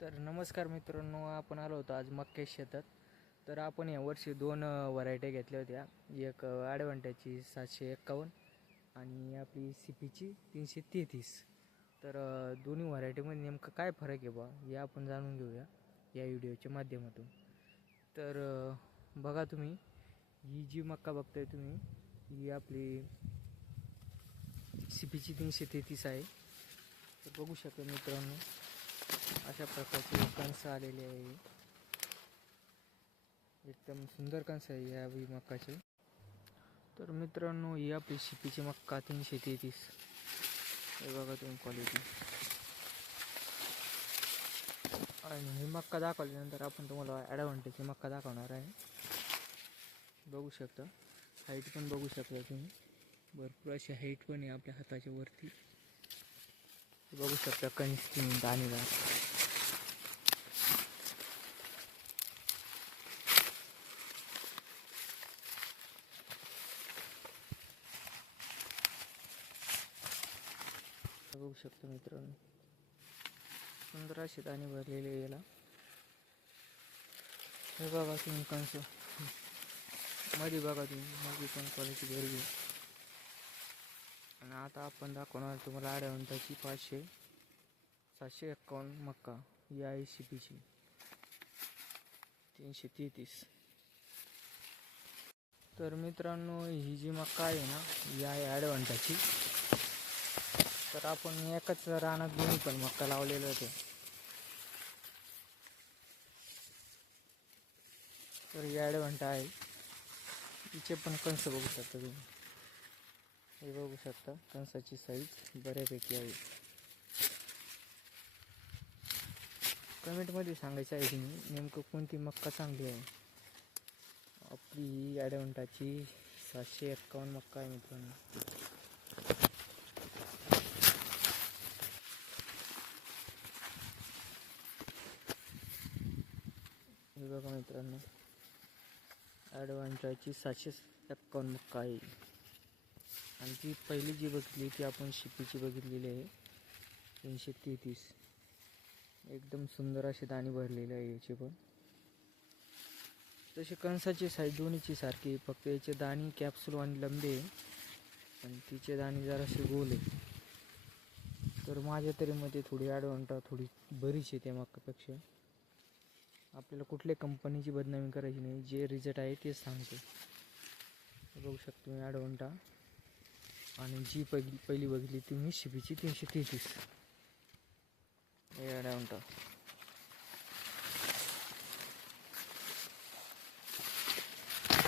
तर नमस्कार मित्रांनो आपण आलो होतो आज मक्के शेतात. तर आपण यावर्षी दोन व्हरायटी घेतल्या होत्या. एक ॲडव्हान्टेजची सातशे एक्कावन्न आणि आपली सी पीची तीनशे तेहतीस. तर दोन्ही व्हरायटीमध्ये नेमकं काय फरक आहे बा हे आपण जाणून घेऊया या व्हिडिओच्या माध्यमातून. तर बघा तुम्ही ही जी मक्का बघताय तुम्ही ही आपली सी पीची तीनशे तेहतीस आहे. तर बघू शकता मित्रांनो अशा प्रकारचे कणस आलेले आहे. एकदम सुंदर कणस आहे या बी मक्काचे. तर मित्रांनो ही आपली शिपीची मक्का तीनशे तेहतीस. हे बघा तुम्ही क्वालिटी आणि ही मक्का दाखवल्यानंतर आपण तुम्हाला ॲडव्हान्टेजची मक्का दाखवणार आहे. बघू शकता. हाईट पण बघू शकता तुम्ही. भरपूर अशी हाईट पण आहे आपल्या हाताच्या वरती. बघू शकता कणिस तुम्ही दाणेदार. बघू शकतो मित्रांनो. सुंदर असे दाणे भरलेले याला. हे बघा तुम्ही कंसमध्ये बघा तुम्ही मध्ये पण क्वालिटी गरबी आणि आता आपण दाखवणार तुम्हाला आड्यावंताची पाचशे सातशे एक्कावन्न मक्का ही आहे सी पीची तीनशे तेहतीस. तर मित्रांनो ही जी मक्का आहे ना ही आहे ॲडव्हान्टाची तर आपण एकाच रानात दोन्ही पण मक्का लावलेलं होते तर ही ॲडव्हान्ट आहे. तिचे पण कंस बघू शकता तुम्ही. हे बघू शकता कंसाची साईज बऱ्यापैकी आहे. कमेंटमध्ये सांगायचं आहे की नेमकं कोणती मक्का चांगली आहे? आपली ही ॲडव्हान्टाची सातशे एक्कावन्न मक्का आहे मित्रांनो. बघा मित्रांनो. ॲडव्हान्सची सातशे एक्कावन्न मक्का आहे. आणि ती पहिली जी बघितली ती आपण शिपीची बघितलेली आहे. तीनशे तेहतीस. एकदम सुंदर असे दाणे भरलेले आहे याचे पण. तसे कणसाची साईज दोन्हीची सारखी फक्त याचे दाणे कॅप्सूल आणि लंबे आहे. आणि तिचे दाणे जरासे गोल आहे तर माझ्या तरी मध्ये थोडी ॲडव्हान्टा थोडी बरीच आहे त्या मक्कापेक्षा आपल्याला कुठल्या कंपनीची बदनामी करायची नाही. जे रिझल्ट आहे तेच सांगतो. बघू शकतो मी ॲडव्हान्टा. आणि जी पहिली पहिली बघितली ती मी शिपीची तीनशे तेहतीस. हे